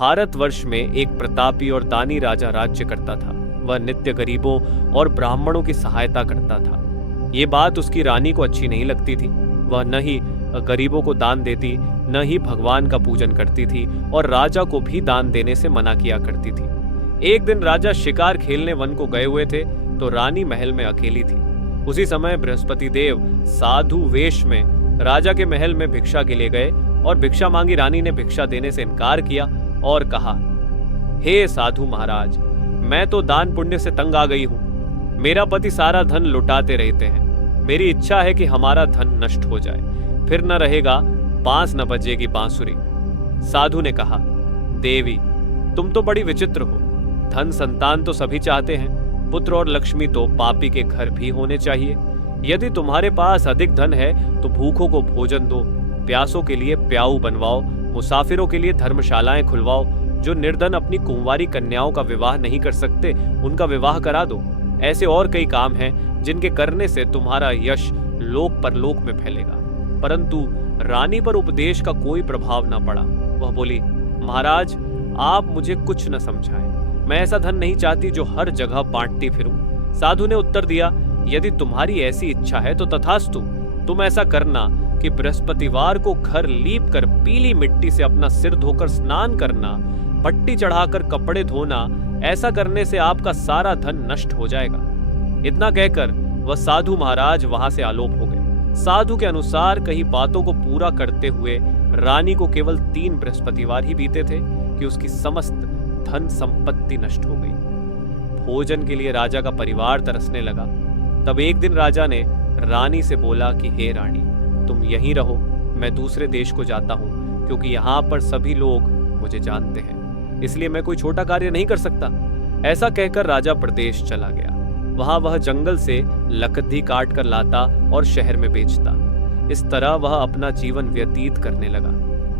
भारतवर्ष में एक प्रतापी और दानी राजा राज्य करता था। वह नित्य गरीबों और ब्राह्मणों की सहायता करता था। ये बात उसकी रानी को अच्छी नहीं लगती थी। वह न ही गरीबों को दान देती, न ही भगवान का पूजन करती थी और राजा को भी दान देने से मना किया करती थी। एक दिन राजा शिकार खेलने वन को गए हुए थे तो रानी महल में अकेली थी। उसी समय बृहस्पति देव साधु वेश में राजा के महल में भिक्षा के लिए गए और भिक्षा मांगी रानी ने भिक्षा देने से इनकार किया और कहा, हे साधु महाराज, मैं तो दान पुण्य से तंग आ गई हूँ। मेरा पति सारा धन लुटाते रहते हैं। मेरी इच्छा है कि हमारा धन नष्ट हो जाए, फिर न रहेगा बांस न बजेगी बांसुरी। साधु ने कहा, देवी तुम तो बड़ी विचित्र हो। धन संतान तो सभी चाहते हैं, पुत्र और लक्ष्मी तो पापी के घर भी होने चाहिए। यदि तुम्हारे पास अधिक धन है तो भूखों को भोजन दो, प्यासों के लिए प्याऊ बनवाओ, मुसाफिरों के लिए धर्मशालाएं खुलवाओ। जो निर्धन अपनी कुंवारी कन्याओं का विवाह नहीं कर सकते उनका विवाह करा दो। ऐसे और कई काम हैं जिनके करने से तुम्हारा यश लोक परलोक में फैलेगा। परंतु रानी पर उपदेश का कोई प्रभाव न पड़ा। वह बोली, महाराज आप मुझे कुछ न समझाएं। मैं ऐसा धन नहीं चाहती जो हर जगह बांटती फिरूं। साधु ने उत्तर दिया, यदि तुम्हारी ऐसी इच्छा है तो तथास्तु। तुम ऐसा करना कि बृहस्पतिवार को घर लीप कर पीली मिट्टी से अपना सिर धोकर स्नान करना, भट्टी चढ़ाकर कपड़े धोना। ऐसा करने से आपका सारा धन नष्ट हो जाएगा। इतना कहकर वह साधु महाराज वहां से आलोप हो गए। साधु के अनुसार कई बातों को पूरा करते हुए रानी को केवल 3 बृहस्पतिवार ही बीते थे कि उसकी समस्त धन संपत्ति नष्ट हो गई। भोजन के लिए राजा का परिवार तरसने लगा। तब एक दिन राजा ने रानी से बोला कि हे रानी, तुम यहीं रहो, मैं दूसरे देश को जाता हूँ, क्योंकि यहाँ पर सभी लोग मुझे जानते हैं, इसलिए मैं कोई छोटा कार्य नहीं कर सकता। ऐसा कहकर राजा प्रदेश चला गया। वहां वह जंगल से लकड़ी काट कर लाता और शहर में बेचता। इस तरह वह अपना जीवन व्यतीत करने लगा।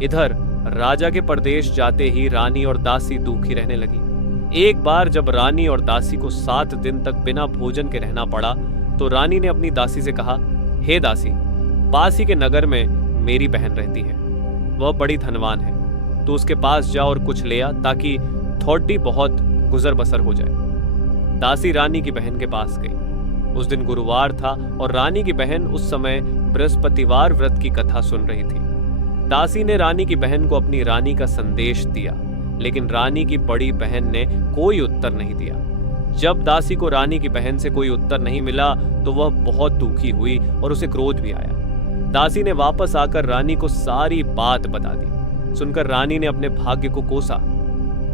इधर राजा के प्रदेश जाते ही रानी और दासी दुखी रहने लगी। एक बार जब रानी और दासी को 7 दिन तक बिना भोजन के रहना पड़ा तो रानी ने अपनी दासी से कहा, हे दासी, पास ही के नगर में मेरी बहन रहती है, वह बड़ी धनवान है, तो उसके पास जा और कुछ ले आ ताकि थोड़ी बहुत गुजर बसर हो जाए। दासी रानी की बहन के पास गई। उस दिन गुरुवार था और रानी की बहन उस समय बृहस्पतिवार व्रत की कथा सुन रही थी। दासी ने रानी की बहन को अपनी रानी का संदेश दिया, लेकिन रानी की बड़ी बहन ने कोई उत्तर नहीं दिया। जब दासी को रानी की बहन से कोई उत्तर नहीं मिला तो वह बहुत दुखी हुई और उसे क्रोध भी आया। दासी ने वापस आकर रानी को सारी बात बता दी। सुनकर रानी ने अपने भाग्य को कोसा।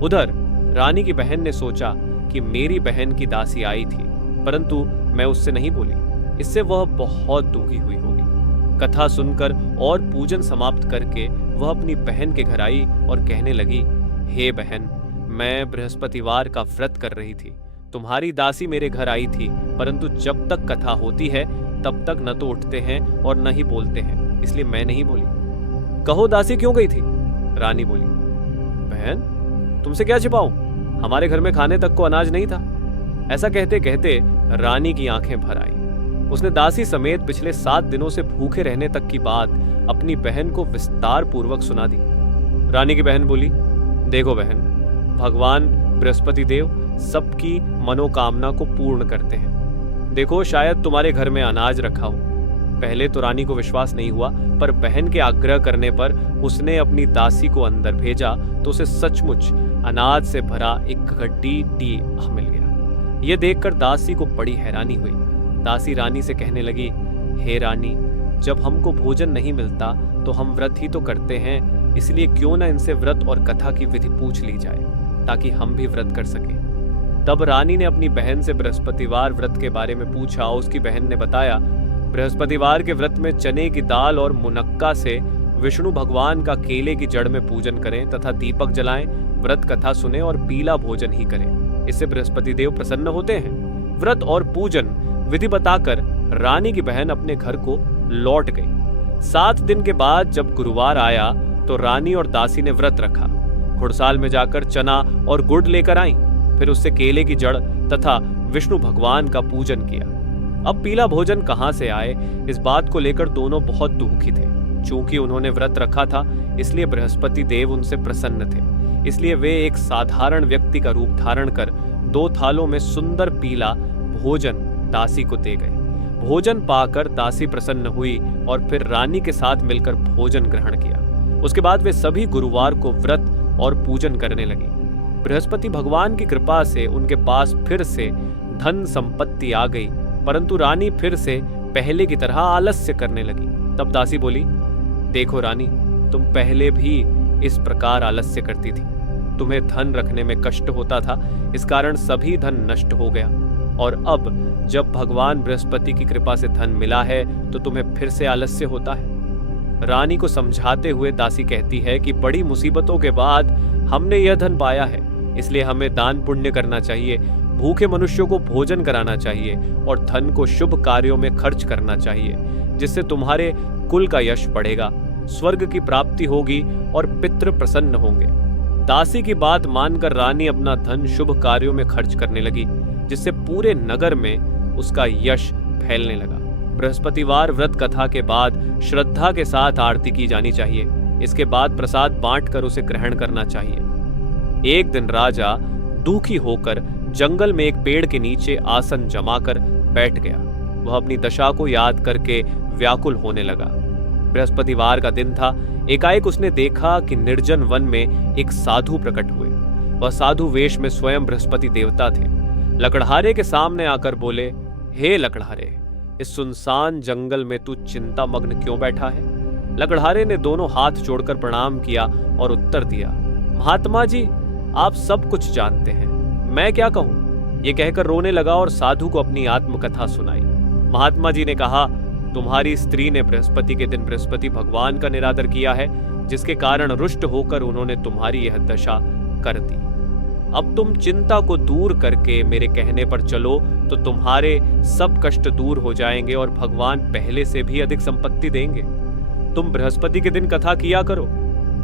उधर रानी की बहन ने सोचा कि मेरी बहन की दासी आई थी, परंतु मैं उससे नहीं बोली, इससे वह बहुत दुखी हुई होगी। कथा सुनकर और पूजन समाप्त करके वह अपनी बहन के घर आई और कहने लगी, हे बहन, मैं बृहस्पतिवार का व्रत कर रही थी। तुम्हारी दासी मेरे घर आई थी, परंतु जब तक कथा होती है तब तक न तो उठते हैं और न ही बोलते हैं, इसलिए मैं नहीं बोली। कहो दासी क्यों गई थी? रानी बोली, बहन तुमसे क्या छिपाऊं, हमारे घर में खाने तक को अनाज नहीं था। ऐसा कहते कहते रानी की आंखें भर आई। उसने दासी समेत पिछले 7 दिनों से भूखे रहने तक की बात अपनी बहन को विस्तार पूर्वक सुना दी। रानी की बहन बोली, देखो बहन, भगवान बृहस्पति देव सबकी मनोकामना को पूर्ण करते हैं। देखो, शायद तुम्हारे घर में अनाज रखा हो। पहले तो रानी को विश्वास नहीं हुआ, पर बहन के आग्रह करने पर उसने अपनी दासी को अंदर भेजा तो उसे सचमुच अनाज से भरा एक गड्डी मिल गया। यह देखकर दासी को बड़ी हैरानी हुई। दासी रानी से कहने लगी, हे रानी, जब हमको भोजन नहीं मिलता तो हम व्रत ही तो करते हैं, इसलिए क्यों ना इनसे व्रत और कथा की विधि पूछ ली जाए ताकि हम भी व्रत कर सकें। तब रानी ने अपनी बहन से बृहस्पतिवार व्रत के बारे में पूछा। उसकी बहन ने बताया, बृहस्पतिवार के व्रत में चने की दाल और मुनक्का से विष्णु भगवान का केले की जड़ में पूजन करें तथा दीपक जलाएं, व्रत कथा सुने और पीला भोजन ही करें, इससे बृहस्पति देव प्रसन्न होते हैं। व्रत और पूजन विधि बताकर रानी की बहन अपने घर को लौट गई। 7 दिन के बाद जब गुरुवार आया तो रानी और दासी ने व्रत रखा। घुड़साल में जाकर चना और गुड़ लेकर आई, फिर उससे केले की जड़ तथा विष्णु भगवान का पूजन किया। अब पीला भोजन कहां से आए, इस बात को लेकर दोनों बहुत दुखी थे। चूंकि उन्होंने व्रत रखा था, इसलिए बृहस्पति देव उनसे प्रसन्न थे। इसलिए वे एक साधारण व्यक्ति का रूप धारण कर 2 थालों में सुंदर पीला भोजन दासी को दे गए। भोजन पाकर दासी प्रसन्न हुई और फिर रानी के साथ मिलकर भोजन ग्रहण किया। उसके बाद वे सभी गुरुवार को व्रत और पूजन करने लगी। बृहस्पति भगवान की कृपा से उनके पास फिर से धन संपत्ति आ गई, परंतु रानी फिर से पहले की तरह आलस्य करने लगी। तब दासी बोली, देखो रानी, तुम पहले भी इस प्रकार आलस्य करती थी। तुम्हें धन रखने में कष्ट होता था, इस कारण सभी धन नष्ट हो गया, और अब जब भगवान बृहस्पति की कृपा से धन मिला है तो तुम्हें फिर से आलस्य होता है। रानी को समझाते हुए दासी कहती है कि बड़ी मुसीबतों के बाद हमने यह धन पाया है, इसलिए हमें दान पुण्य करना चाहिए, भूखे मनुष्यों को भोजन कराना चाहिए और धन को शुभ कार्यों में खर्च करना चाहिए, जिससे तुम्हारे कुल का यश बढ़ेगा, स्वर्ग की प्राप्ति होगी और पितृ प्रसन्न होंगे। दासी की बात मानकर रानी अपना धन शुभ कार्यों में खर्च करने लगी, जिससे पूरे नगर में उसका यश फैलने लगा। बृहस्पतिवार व्रत कथा के बाद श्रद्धा के साथ आरती की जानी चाहिए। इसके बाद प्रसाद बांटकर उसे ग्रहण करना चाहिए। एक दिन राजा दुखी होकर जंगल में एक पेड़ के नीचे आसन जमाकर बैठ गया। वह अपनी दशा को याद करके व्याकुल होने लगा। बृहस्पतिवार का दिन था। एकाएक उसने देखा कि निर्जन वन में एक साधु प्रकट हुए। वह साधु वेश में स्वयं बृहस्पति देवता थे। लकड़हारे के सामने आकर बोले, हे लकड़हारे, इस सुनसान जंगल में तू चिंता मग्न क्यों बैठा है? लकड़हारे ने दोनों हाथ जोड़कर प्रणाम किया और उत्तर दिया, महात्मा जी, आप सब कुछ जानते हैं, मैं क्या कहूं? ये कहकर रोने लगा और साधु को अपनी आत्मकथा सुनाई। महात्मा जी ने कहा, तुम्हारी स्त्री ने बृहस्पति के दिन बृहस्पति भगवान का निरादर किया है, जिसके कारण रुष्ट होकर उन्होंने तुम्हारी यह दशा कर दी। अब तुम चिंता को दूर करके मेरे कहने पर चलो तो तुम्हारे सब कष्ट दूर हो जाएंगे और भगवान पहले से भी अधिक संपत्ति देंगे। तुम बृहस्पति के दिन कथा किया करो।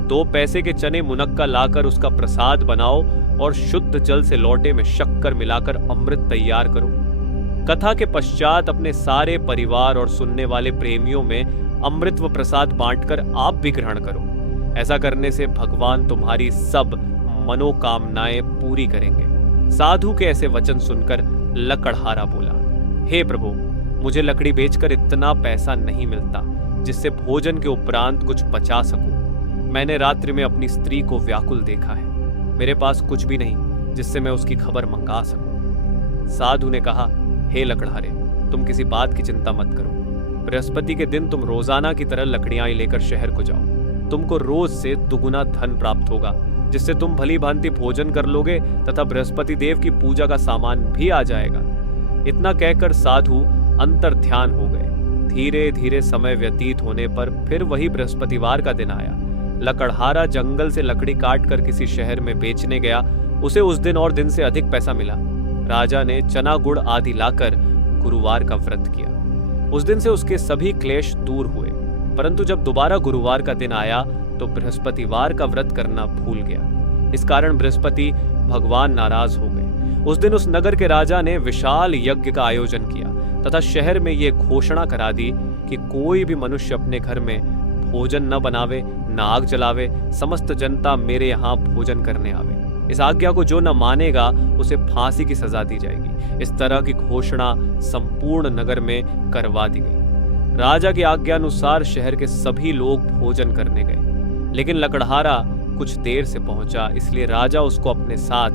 2 पैसे के चने मुनक्का लाकर उसका प्रसाद बनाओ और शुद्ध जल से लोटे में शक्कर मिलाकर अमृत तैयार करो। कथा के पश्चात अपने सारे परिवार और सुनने वाले प्रेमियों में अमृत व प्रसाद बांटकर आप भी ग्रहण करो। ऐसा करने से भगवान तुम्हारी सब मनोकामनाएं पूरी करेंगे। साधु के ऐसे वचन सुनकर लकड़हारा बोला, हे प्रभु, मुझे लकड़ी बेचकर इतना पैसा नहीं मिलता जिससे भोजन के उपरांत कुछ बचा सकूं। मैंने रात्रि में अपनी स्त्री को व्याकुल देखा है। मेरे पास कुछ भी नहीं जिससे मैं उसकी खबर मंगा सकूं। साधु ने कहा, हे लकड़हारे, तुम किसी बात की चिंता मत करो। बृहस्पति के दिन तुम रोजाना की तरह लकड़ियां लेकर शहर को जाओ। तुमको रोज से दुगुना धन प्राप्त होगा, जिससे तुम भली भांति भोजन कर लोगे तथा बृहस्पति देव की पूजा का सामान भी आ जाएगा। इतना कहकर साधु अंतर ध्यान हो गए। धीरे धीरे समय व्यतीत होने पर फिर वही बृहस्पतिवार का दिन आया। लकड़हारा जंगल से लकड़ी काट कर किसी शहर में बेचने गया। उसे उस दिन और दिन से अधिक पैसा मिला। राजा ने चना गुड़ आदि लाकर गुरुवार का व्रत किया। उस दिन से उसके सभी क्लेश दूर हुए। परंतु जब दोबारा गुरुवार का दिन आया तो बृहस्पतिवार का व्रत करना भूल गया। इस कारण बृहस्पति भगवान नाराज हो गए। उस दिन उस नगर के राजा ने विशाल यज्ञ का आयोजन किया तथा शहर में यह घोषणा करा दी कि कोई भी मनुष्य अपने घर में भोजन न बनावे, न आग जलावे, समस्त जनता मेरे यहाँ भोजन करने आवे। इस आज्ञा को जो न मानेगा उसे फांसी की सजा दी जाएगी। इस तरह की घोषणा संपूर्ण नगर में करवा दी गई। राजा की आज्ञा अनुसार शहर के सभी लोग भोजन करने गए, लेकिन लकड़हारा कुछ देर से पहुंचा, इसलिए राजा उसको अपने साथ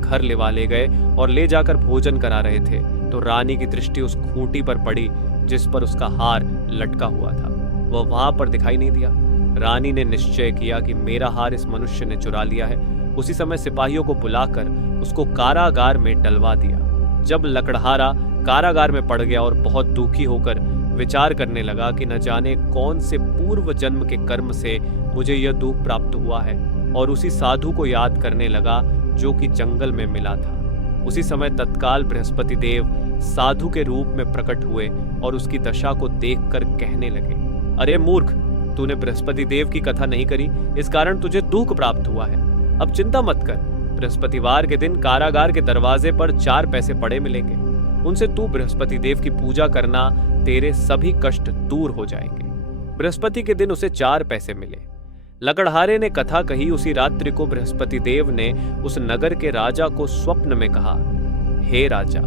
घर लेवा ले गए और ले जाकर भोजन करा रहे थे तो रानी की दृष्टि उस खूंटी पर पड़ी जिस पर उसका हार लटका हुआ था। वह वहां पर दिखाई नहीं दिया। रानी ने निश्चय किया कि मेरा हार इस मनुष्य ने चुरा लिया है। उसी समय सिपाहियों को बुलाकर उसको कारागार में डलवा दिया। जब लकड़हारा कारागार में पड़ गया और बहुत दुखी होकर विचार करने लगा कि न जाने कौन से पूर्व जन्म के कर्म से मुझे यह दुख प्राप्त हुआ है, और उसी साधु को याद करने लगा जो कि जंगल में मिला था। उसी समय तत्काल बृहस्पति देव साधु के रूप में प्रकट हुए और उसकी दशा को देखकर कहने लगे, अरे मूर्ख, तूने बृहस्पति देव की कथा नहीं करी, इस कारण तुझे दुख प्राप्त हुआ है। अब चिंता मत कर, बृहस्पतिवार के दिन कारागार के दरवाजे पर 4 पैसे पड़े मिलेंगे। उनसे तू बृहस्पति देव की पूजा करना, तेरे सभी कष्ट दूर हो जाएंगे। बृहस्पति के दिन उसे 4 पैसे मिले। लकड़हारे ने कथा कही उसी रात्रि को बृहस्पति देव ने उस नगर के राजा को स्वप्न में कहा, हे राजा,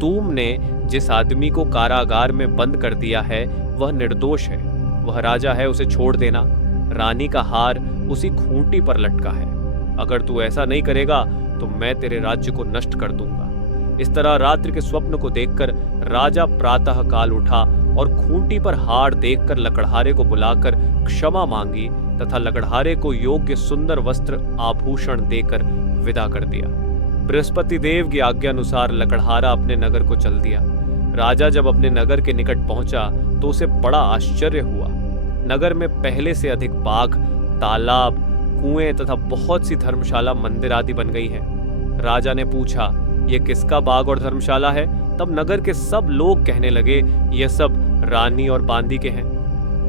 तुमने जिस आदमी को कारागार में बंद कर दिया है वह निर्दोष है। वह राजा है, उसे छोड़ देना। रानी का हार उसी खूंटी पर लटका है। अगर तू ऐसा नहीं करेगा तो मैं तेरे राज्य को नष्ट कर दूंगा। इस तरह रात्रि के स्वप्न को देखकर राजा प्रातः काल उठा और खूंटी पर हार देखकर लकड़हारे को बुलाकर क्षमा मांगी तथा लकड़हारे को योग्य सुंदर वस्त्र आभूषण देकर विदा कर दिया। बृहस्पति देव की आज्ञा अनुसार लकड़हारा अपने नगर को चल दिया। राजा जब अपने नगर के निकट पहुंचा तो उसे बड़ा आश्चर्य हुआ। नगर में पहले से अधिक बाग, तालाब, कुएं तथा बहुत सी धर्मशाला, मंदिर आदि बन गई है। राजा ने पूछा, यह किसका बाग और धर्मशाला है? तब नगर के सब लोग कहने लगे, यह सब रानी और बांदी के हैं।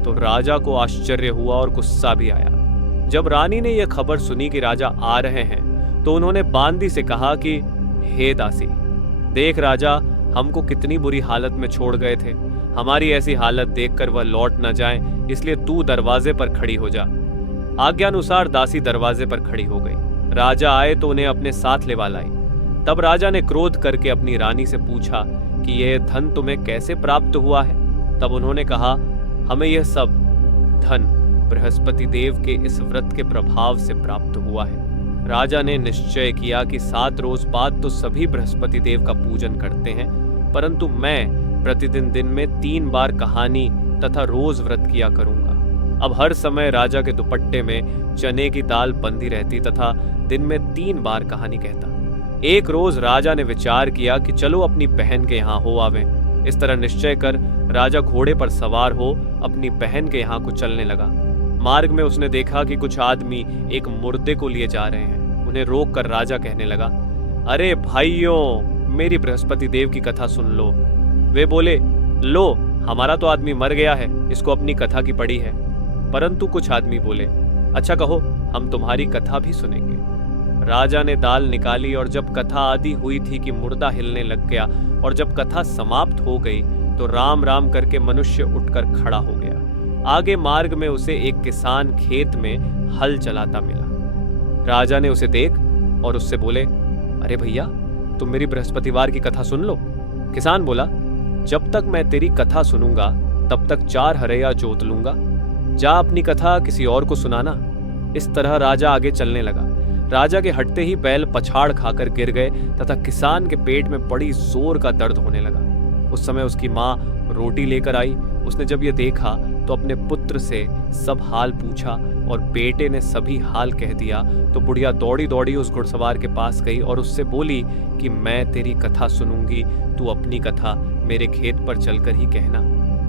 तो राजा को आश्चर्य हुआ और गुस्सा भी आया। जब रानी ने यह खबर सुनी कि राजा आ रहे हैं तो उन्होंने बांदी से कहा कि हे दासी, देख राजा हमको कितनी बुरी हालत में छोड़ गए थे। हमारी ऐसी हालत देखकर वह लौट न जाए, इसलिए तू दरवाजे पर खड़ी हो जा। आज्ञानुसार दासी दरवाजे पर खड़ी हो गई। राजा आए तो उन्हें अपने साथ लेवा लाई। तब राजा ने क्रोध करके अपनी रानी से पूछा कि यह धन तुम्हें कैसे प्राप्त हुआ है? तब उन्होंने कहा, हमें यह सब धन बृहस्पति देव के इस व्रत के प्रभाव से प्राप्त हुआ है। राजा ने निश्चय किया कि 7 रोज बाद तो सभी बृहस्पति देव का पूजन करते हैं, परंतु मैं प्रतिदिन दिन में 3 बार कहानी तथा रोज व्रत किया करूंगा। अब हर समय राजा के दुपट्टे में चने की दाल बंधी रहती तथा दिन में 3 बार कहानी कहता। एक रोज राजा ने विचार किया कि चलो अपनी बहन के यहाँ हो आवे। इस तरह निश्चय कर राजा घोड़े पर सवार हो अपनी बहन के यहाँ को चलने लगा। मार्ग में उसने देखा कि कुछ आदमी एक मुर्दे को लिए जा रहे हैं। उन्हें रोक कर राजा कहने लगा, अरे भाइयों, मेरी बृहस्पति देव की कथा सुन लो। वे बोले, लो, हमारा तो आदमी मर गया है, इसको अपनी कथा की पड़ी है। परंतु कुछ आदमी बोले, अच्छा कहो, हम तुम्हारी कथा भी सुनेंगे। राजा ने दाल निकाली और जब कथा आदि हुई थी कि मुर्दा हिलने लग गया और जब कथा समाप्त हो गई तो राम राम करके मनुष्य उठकर खड़ा हो गया। आगे मार्ग में उसे एक किसान खेत में हल चलाता मिला। राजा ने उसे देख और उससे बोले, अरे भैया, तुम मेरी बृहस्पतिवार की कथा सुन लो। किसान बोला, जब तक मैं तेरी कथा सुनूंगा तब तक 4 हरैया जोत लूंगा। जा अपनी कथा किसी और को सुनाना। इस तरह राजा आगे चलने लगा। राजा के हटते ही बैल पछाड़ खाकर गिर गए तथा किसान के पेट में बड़ी जोर का दर्द होने लगा। उस समय उसकी माँ रोटी लेकर आई। उसने जब यह देखा तो अपने पुत्र से सब हाल पूछा और बेटे ने सभी हाल कह दिया। तो बुढ़िया दौड़ी दौड़ी उस घुड़सवार के पास गई और उससे बोली कि मैं तेरी कथा सुनूंगी, तू अपनी कथा मेरे खेत पर चलकर ही कहना।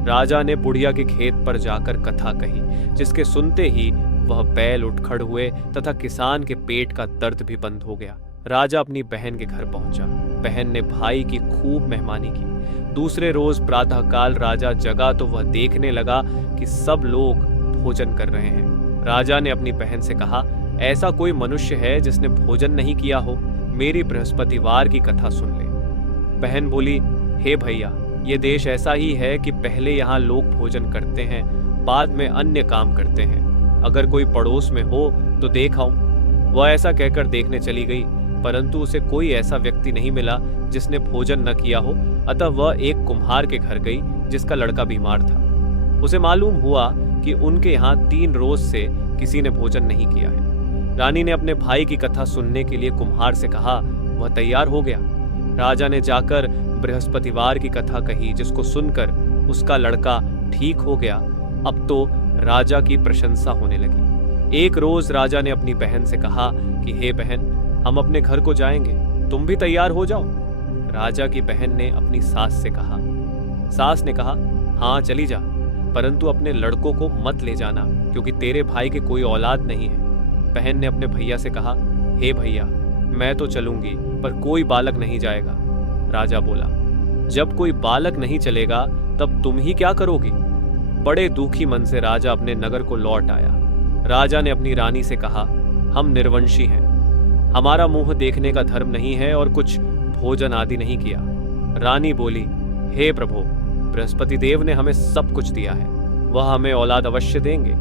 राजा ने बुढ़िया के खेत पर जाकर कथा कही, जिसके सुनते ही वह बैल उठ खड़ हुए तथा किसान के पेट का दर्द भी बंद हो गया। राजा अपनी बहन के घर पहुंचा। बहन ने भाई की खूब मेहमानी की। दूसरे रोज प्रातःकाल राजा जगा तो वह देखने लगा कि सब लोग भोजन कर रहे हैं। राजा ने अपनी बहन से कहा, ऐसा कोई मनुष्य है जिसने भोजन नहीं किया हो? मेरी बृहस्पतिवार की कथा सुन ले। बहन बोली, हे भैया, ये देश ऐसा ही है कि पहले यहाँ लोग भोजन करते हैं, बाद में अन्य काम करते हैं। अगर कोई पड़ोस में हो तो देख आऊं। वह ऐसा कहकर देखने चली गई, परंतु उसे कोई ऐसा व्यक्ति नहीं मिला जिसने भोजन न किया हो। अतः वह एक कुम्हार के घर गई जिसका लड़का बीमार था। उसे मालूम हुआ कि उनके यहाँ 3 रोज से किसी ने भोजन नहीं किया है। रानी ने अपने भाई की कथा सुनने के लिए कुम्हार से कहा। वह तैयार हो गया। राजा ने जाकर बृहस्पतिवार की कथा कही, जिसको सुनकर उसका लड़का ठीक हो गया। अब तो राजा की प्रशंसा होने लगी। एक रोज राजा ने अपनी बहन से कहा कि हे बहन, हम अपने घर को जाएंगे, तुम भी तैयार हो जाओ। राजा की बहन ने अपनी सास से कहा। सास ने कहा, हाँ चली जा, परंतु अपने लड़कों को मत ले जाना, क्योंकि तेरे भाई के कोई औलाद नहीं है। बहन ने अपने भैया से कहा, हे भैया, मैं तो चलूंगी, पर कोई बालक नहीं जाएगा। राजा बोला, जब कोई बालक नहीं चलेगा तब तुम ही क्या करोगी? बड़े दुखी मन से राजा अपने नगर को लौट आया। राजा ने अपनी रानी से कहा, हम निर्वंशी हैं, हमारा मुंह देखने का धर्म नहीं है और कुछ भोजन आदि नहीं किया। रानी बोली, हे प्रभु, बृहस्पति देव ने हमें सब कुछ दिया है, वह हमें औलाद अवश्य देंगे।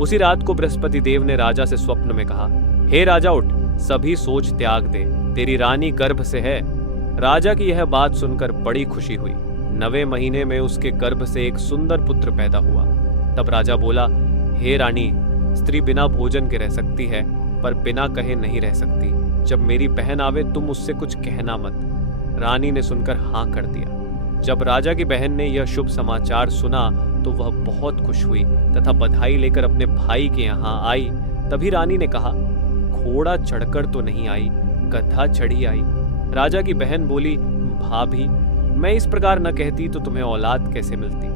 उसी रात को बृहस्पति देव ने राजा से स्वप्न में कहा, हे राजा उठ, सभी सोच त्याग दे, तेरी रानी गर्भ से है। राजा की यह बात सुनकर बड़ी खुशी हुई। 9वें महीने में उसके गर्भ से एक सुंदर पुत्र पैदा हुआ। तब राजा बोला, हे रानी, स्त्री बिना भोजन के रह सकती है, पर बिना कहे नहीं रह सकती। जब मेरी बहन आवे तुम उससे कुछ कहना मत। रानी ने सुनकर हाँ कर दिया। जब राजा की बहन ने यह शुभ समाचार सुना तो वह बहुत खुश हुई तथा बधाई लेकर अपने भाई के यहाँ आई। तभी रानी ने कहा, घोड़ा चढ़कर तो नहीं आई, गधा चढ़ी आई। राजा की बहन बोली, भाभी, मैं इस प्रकार न कहती तो तुम्हें औलाद कैसे मिलती।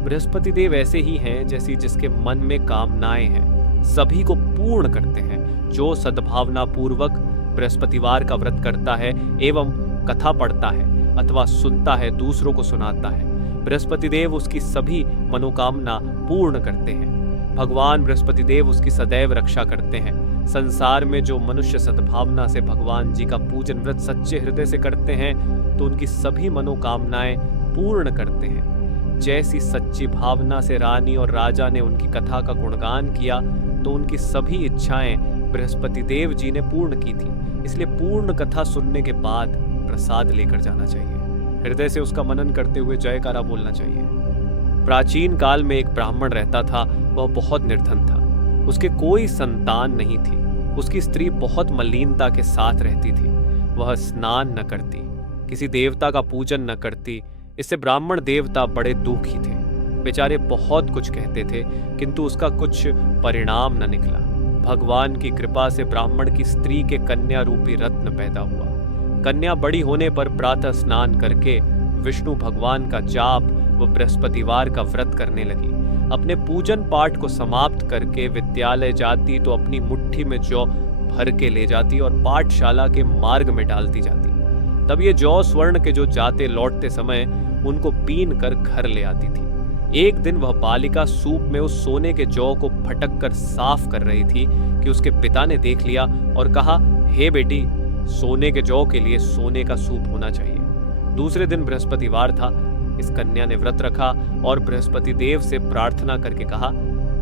बृहस्पति देव ऐसे ही हैं जैसी जिसके मन में कामनाएं हैं, सभी को पूर्ण करते हैं। जो सद्भावना पूर्वक बृहस्पतिवार का व्रत करता है एवं कथा पढ़ता है अथवा सुनता है, दूसरों को सुनाता है, बृहस्पति देव उसकी सभी मनोकामना पूर्ण करते हैं। भगवान बृहस्पति देव उसकी सदैव रक्षा करते हैं। संसार में जो मनुष्य सद्भावना से भगवान जी का पूजन व्रत सच्चे हृदय से करते हैं तो उनकी सभी मनोकामनाएं पूर्ण करते हैं। जैसी सच्ची भावना से रानी और राजा ने उनकी कथा का गुणगान किया तो उनकी सभी इच्छाएं बृहस्पति देव जी ने पूर्ण की थी। इसलिए पूर्ण कथा सुनने के बाद प्रसाद लेकर जाना चाहिए। हृदय से उसका मनन करते हुए जयकारा बोलना चाहिए। प्राचीन काल में एक ब्राह्मण रहता था। वह बहुत निर्धन था। उसके कोई संतान नहीं थी। उसकी स्त्री बहुत मलिनता के साथ रहती थी। वह स्नान न करती, किसी देवता का पूजन न करती। इससे ब्राह्मण देवता बड़े दुखी थे। बेचारे बहुत कुछ कहते थे किंतु उसका कुछ परिणाम न निकला। भगवान की कृपा से ब्राह्मण की स्त्री के कन्या रूपी रत्न पैदा हुआ। कन्या बड़ी होने पर प्रातः स्नान करके विष्णु भगवान का जाप व बृहस्पतिवार का व्रत करने लगी। अपने पूजन पाठ को समाप्त करके विद्यालय जाती तो अपनी मुट्ठी में जौ भर के ले जाती और पाठशाला के मार्ग में डालती जाती। तब ये जौ स्वर्ण के जो जाते लौटते समय उनको पीन कर घर ले आती थी। एक दिन वह बालिका सूप में उस सोने के जौ को फटक कर साफ कर रही थी कि उसके पिता ने देख लिया और कहा, हे बेटी, सोने के जौ के लिए सोने का सूप होना चाहिए। दूसरे दिन बृहस्पतिवार था। इस कन्या ने व्रत रखा और बृहस्पति देव से प्रार्थना करके कहा,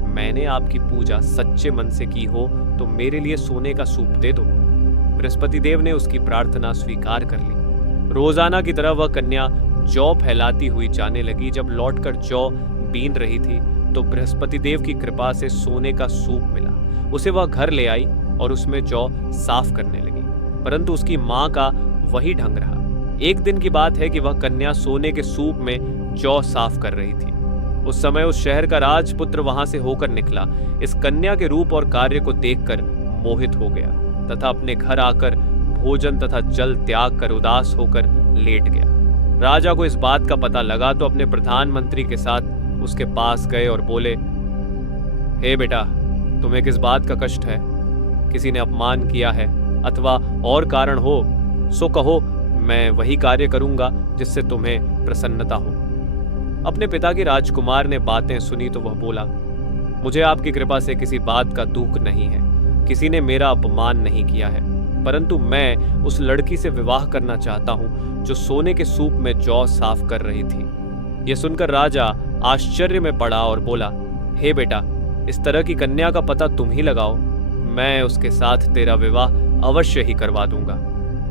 मैंने आपकी पूजा सच्चे मन से की हो तो मेरे लिए सोने का सूप दे दो। बृहस्पति देव ने उसकी प्रार्थना स्वीकार कर ली। रोजाना की तरह वह कन्या जौ फैलाती हुई जाने लगी। जब लौटकर जौ बीन रही थी तो बृहस्पति देव की कृपा से सोने का सूप मिला। उसे वह घर ले आई और उसमें जौ साफ करने लगी, परंतु उसकी मां का वही ढंग रहा। एक दिन की बात है कि वह कन्या सोने के सूप में जौ साफ कर रही थी। उस समय उस शहर का राजपुत्र वहां से होकर निकला। इस कन्या के रूप और कार्य को देखकर मोहित हो गया तथा अपने घर आकर भोजन तथा जल त्याग कर उदास होकर लेट गया। राजा को इस बात का पता लगा तो अपने प्रधानमंत्री के साथ उसके पास गए और बोले, हे बेटा, तुम्हें किस बात का कष्ट है? किसी ने अपमान किया है अथवा और कारण हो सो कहो, मैं वही कार्य करूंगा जिससे तुम्हें प्रसन्नता हो। अपने पिता की राजकुमार ने बातें सुनी तो वह बोला, मुझे आपकी कृपा से किसी बात का दुख नहीं है। किसी ने मेरा अपमान नहीं किया है, परंतु मैं उस लड़की से विवाह करना चाहता हूं जो सोने के सूप में जौ साफ कर रही थी। यह सुनकर राजा आश्चर्य में पड़ा और बोला, हे बेटा, इस तरह की कन्या का पता तुम ही लगाओ। मैं उसके साथ तेरा विवाह अवश्य ही करवा दूंगा।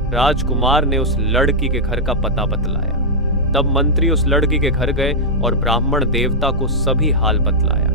राजकुमार ने उस लड़की के घर का पता बतलाया। तब मंत्री उस लड़की के घर गए और ब्राह्मण देवता को सभी हाल बतलाया।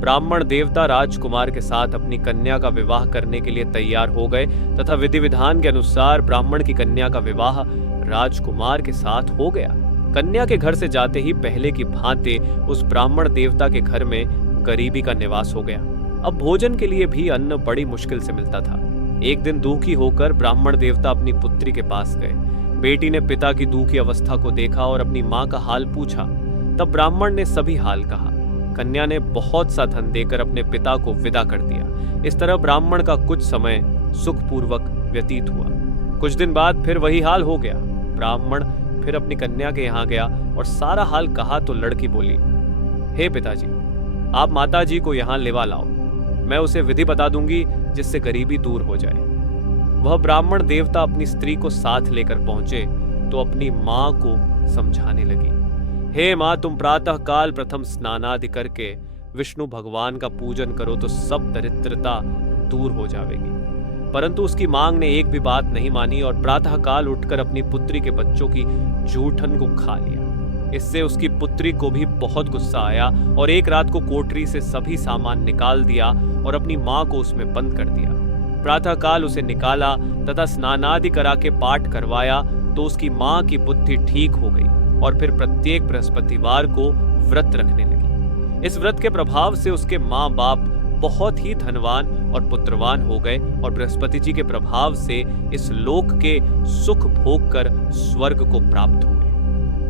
ब्राह्मण देवता राजकुमार के साथ अपनी कन्या का विवाह करने के लिए तैयार हो गए तथा विधि विधान के अनुसार ब्राह्मण की कन्या का विवाह राजकुमार के साथ हो गया। कन्या के घर से जाते ही पहले की भांति उस ब्राह्मण देवता के घर में गरीबी का निवास हो गया। अब भोजन के लिए भी अन्न बड़ी मुश्किल से मिलता था। एक दिन दुखी होकर ब्राह्मण देवता अपनी पुत्री के पास गए। बेटी ने पिता की दुखी अवस्था को देखा और अपनी मां का हाल पूछा। तब ब्राह्मण ने सभी हाल कहा। कन्या ने बहुत सा धन देकर अपने पिता को विदा कर दिया। इस तरह ब्राह्मण का कुछ समय सुखपूर्वक व्यतीत हुआ। कुछ दिन बाद फिर वही हाल हो गया। ब्राह्मण फिर अपनी कन्या के यहाँ गया और सारा हाल कहा तो लड़की बोली, हे पिताजी, आप माताजी को यहाँ लेवा लाओ। मैं उसे विधि बता दूंगी जिससे गरीबी दूर हो जाए। वह ब्राह्मण देवता अपनी स्त्री को साथ लेकर पहुंचे तो अपनी मां को समझाने लगी, हे मां, तुम प्रातः काल प्रथम स्नानादि करके विष्णु भगवान का पूजन करो तो सब दरिद्रता दूर हो जाएगी। परंतु उसकी मांग ने एक भी बात नहीं मानी और प्रातःकाल उठकर अपनी पुत्री के बच्चों की जूठन को खा लिया। इससे उसकी पुत्री को भी बहुत गुस्सा आया और एक रात को कोठरी से सभी सामान निकाल दिया और अपनी मां को उसमें बंद कर दिया। प्रातःकाल उसे निकाला तथा स्नानादि करा के पाठ करवाया तो उसकी मां की बुद्धि ठीक हो गई और फिर प्रत्येक बृहस्पतिवार को व्रत रखने लगी। इस व्रत के प्रभाव से उसके माँ बाप बहुत ही धनवान और पुत्रवान हो गए और बृहस्पति जी के प्रभाव से इस लोक के सुख भोग कर स्वर्ग को प्राप्त हुए।